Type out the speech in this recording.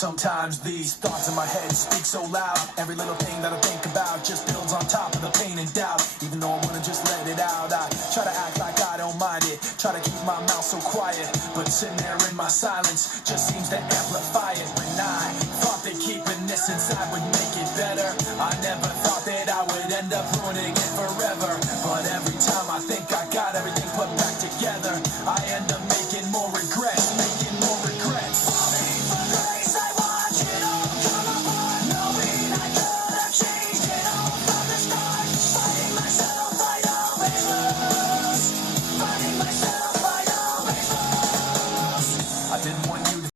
Sometimes these thoughts in my head speak so loud. Every little thing that I think about just builds on top of the pain and doubt. Even though I wanna just let it out, I try to act like I don't mind it. Try to keep my mouth so quiet, but sitting there in my silence just seems to amplify it. When I thought that keeping this inside would make it better, I never thought that I would end up ruining